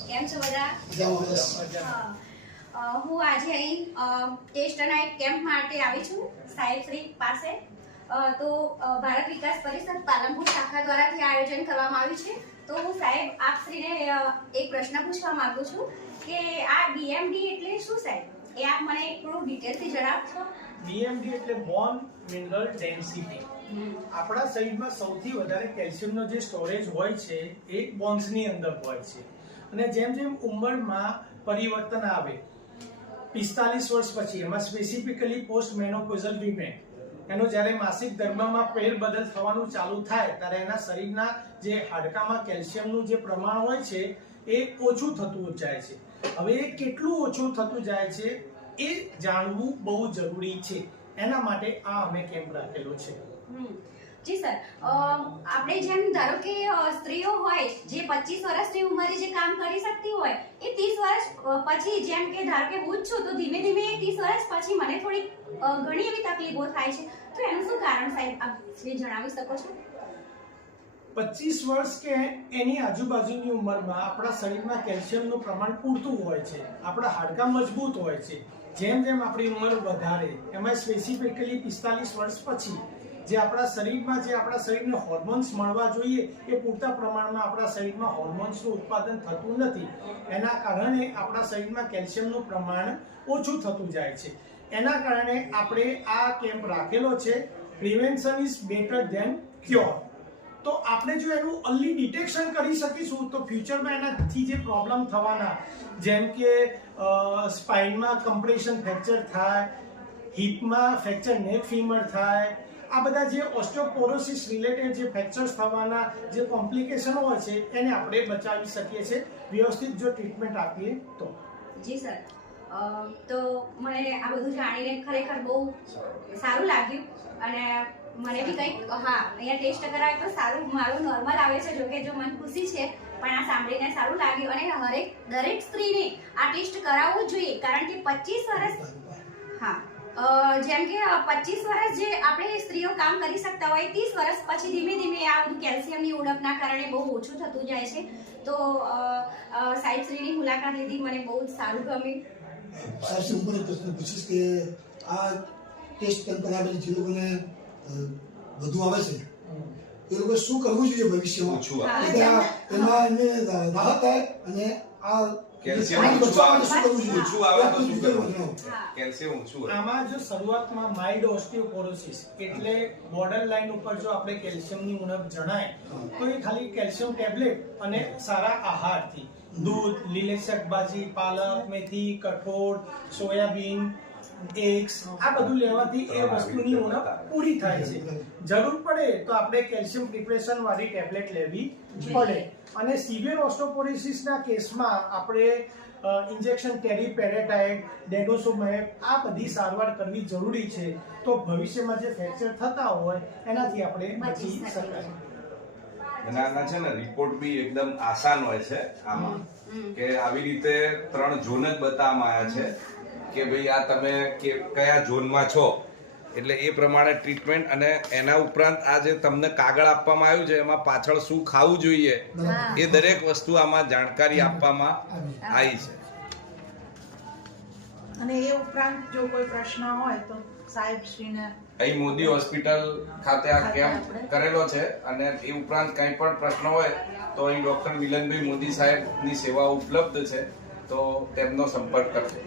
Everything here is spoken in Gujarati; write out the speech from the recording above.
કેમ છો બધા? હું આજે અહીં ટેસ્ટ અને કેમ્પ માટે આવી છું સાહેબ શ્રી પાસે. તો ભારત વિકાસ પરિષદ પાલનપુર શાખા દ્વારાથી આયોજન કરવામાં આવ્યું છે. તો હું સાહેબ આપશ્રીને એક પ્રશ્ન પૂછવા માંગુ છું કે આ બીએમડી એટલે શું સાહેબ? એ આપ મને થોડું ડિટેલથી જણાવશો? બીએમડી એટલે બોન મિનરલ ડેન્સિટી. આપણા શરીરમાં સૌથી વધારે કેલ્શિયમનો જે સ્ટોરેજ હોય છે એ બોન્સની અંદર હોય છે. અને જેમ જેમ ઉંમરમાં પરિવર્તન આવે 45 વર્ષ પછી, એમાં સ્પેસિફિકલી પોસ્ટ મેનોપોઝલ વિમેન, એનો જ્યારે માસિક ધર્મમાં ફેરબદલ થવાનું ચાલુ થાય ત્યારે એના શરીરના જે હાડકામાં કેલ્શિયમનું જે પ્રમાણ હોય છે એ ઓછું થતું જાય છે. હવે એ કેટલું ઓછું થતું જાય છે એ જાણવું બહુ જરૂરી છે. એના માટે આ અમે કેમ્પ રાખેલો છે. જી સર, આપણે જેમ ધારો કે સ્ત્રીઓ હોય જે 25 વર્ષની ઉંમરે જે કામ કરી શકતી હોય એ 30 વર્ષ પછી, જેમ કે ધારો કે હું જ છું તો ધીમે ધીમે 30 વર્ષ પછી મને થોડી ઘણી એવી તકલીફો થાય છે. તો એનું શું કારણ સાહેબ આપ જણાવી શકો છો? 25 વર્ષ કે એની આજુબાજુની ઉંમરમાં આપણા શરીરમાં કેલ્શિયમનું પ્રમાણ પૂરતું હોય છે, આપણા હાડકા મજબૂત હોય છે. જેમ જેમ આપણી ઉંમર વધારે, એમાં સ્પેસિફિકલી 45 વર્ષ પછી જે આપણા શરીરને હોર્મોન્સ મળવા જોઈએ એ પૂરતા પ્રમાણમાં આપણા શરીરમાં હોર્મોન્સનું ઉત્પાદન થતું નથી. એના કારણે આપણા શરીરમાં કેલ્શિયમનું પ્રમાણ ઓછું થતું જાય છે. એના કારણે આપણે આ કેમ્પ રાખેલો છે. Prevention is better than cure. તો આપણે જો એનું અર્લી ડિટેક્શન કરી શકીશું તો ફ્યુચરમાં એનાથી જે પ્રોબ્લેમ થવાના, જેમ કે સ્પાઇનમાં કમ્પ્રેશન ફ્રેક્ચર થાય, હિપમાં ફ્રેક્ચર નેક ફીમર થાય, આ બધા જે ઓસ્ટિયોપોરોસિસ રિલેટેડ જે ફ્રેક્ચર્સ થવાના જે કોમ્પ્લિકેશન હોય છે એને આપણે બચાવી શકીએ છીએ વ્યવસ્થિત જો ટ્રીટમેન્ટ આપીએ તો. જી સર, તો મને આ બધું જાણીને ખરેખર બહુ સારું લાગ્યું. અને મને બી કંઈક અહીંયા ટેસ્ટ કરાવે તો સારું, મારું નોર્મલ આવે છે, જોકે જો મને ખુશી છે, પણ આ સાંભળીને સારું લાગ્યું. અને દરેક સ્ત્રીને આ ટેસ્ટ કરાવવું જ જોઈએ, કારણ કે 25 વર્ષ જેમ કે 25 વર્ષ જે આપણે સ્ત્રીઓ કામ કરી શકતા હોય 30 વર્ષ પછી ધીમે ધીમે આ બધું કેલ્શિયમની ઉણપના કારણે બહુ ઓછું થતું જાય છે. તો સાહેબ શ્રીની મુલાકાત લીધી, મને બહુ જ સારું ગમ્યું. સાહેબ શ્રી ઉપર પ્રશ્ન પૂછીશ કે આ ટેસ્ટ કેમ્પ કરાવેલ જે લોકોને વધુ આવે છે એ લોકો શું કરવું જોઈએ ભવિષ્યમાં, એમાં એમને રાહત થાય અને આ આમાં જો શરૂઆતમાં માઇલ્ડ ઓસ્ટિયોપોરોસિસ એટલે બોર્ડર લાઇન ઉપર જો આપણે કેલ્શિયમની ઉણપ જણાય તો એ ખાલી કેલ્શિયમ ટેબ્લેટ અને સારા આહારથી, દૂધ, લીલી શાકભાજી, પાલક, મેથી, કઠોળ, સોયાબીન, એગ્સ, આ બધું લેવાથી એ વસ્તુની ઉણપ પૂરી થાય છે. જરૂર પડે તો આપણે કેલ્શિયમ પ્રિપરેશન વાળી ટેબ્લેટ લેવી પડે. અને સિવિયર ઓસ્ટિયોપોરોસિસના કેસમાં આપણે ઇન્જેક્શન ટેરીપેરાટાઇડ, ડેડોસોમેબ આ બધી સારવાર કરવી જરૂરી છે. તો ભવિષ્યમાં જે ફ્રેક્ચર થતા હોય એનાથી આપણે બચી શકાય. એના છે ને રિપોર્ટ બી એકદમ આસાન હોય છે આમાં, કે આવી રીતે 3 ઝોન જ બતાવવામાં આવ્યા છે કે ભાઈ આ તમે કયા ઝોનમાં છો એટલે એ પ્રમાણે ટ્રીટમેન્ટ. અને એના ઉપરાંત આ જે તમને કાગળ આપવામાં આવ્યું છે એમાં પાછળ શું ખાવું જોઈએ એ દરેક વસ્તુ આમાં જાણકારી આપવામાં આવી છે. અને એ ઉપરાંત જો કોઈ પ્રશ્ન હોય તો સાહેબ શ્રીને અહીં મોદી હોસ્પિટલ ખાતે આ કેમ્પ કરેલો છે. અને એ ઉપરાંત કંઈ પણ પ્રશ્ન હોય તો અહીં ડોક્ટર મિલનભાઈ મોદી સાહેબની સેવાઓ ઉપલબ્ધ છે, તો તેમનો સંપર્ક કરજો.